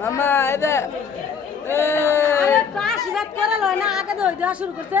মামা এদে আশীর্বাদ করে লয় না আগে দই দেওয়া শুরু করছে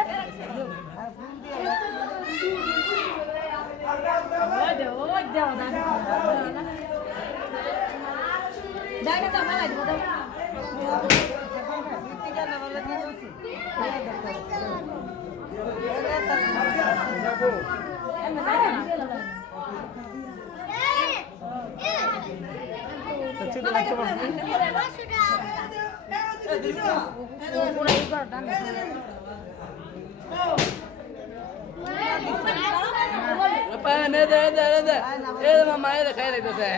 মামা এদে খাই লাগতেছে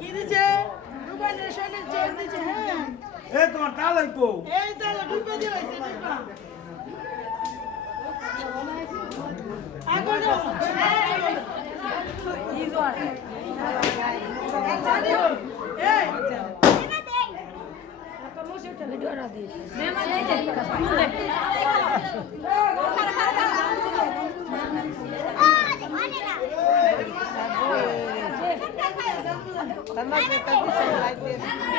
কি দিছে রূপানের সোনের চেন দিছে হ্যাঁ এ তোমার তাল হইবো এই তাহলে ডুবে দিয়েছে ডুবা আগুন ইজোর এই ভিডিও না দিস মেমা এই যে Tanah saya tadi saya like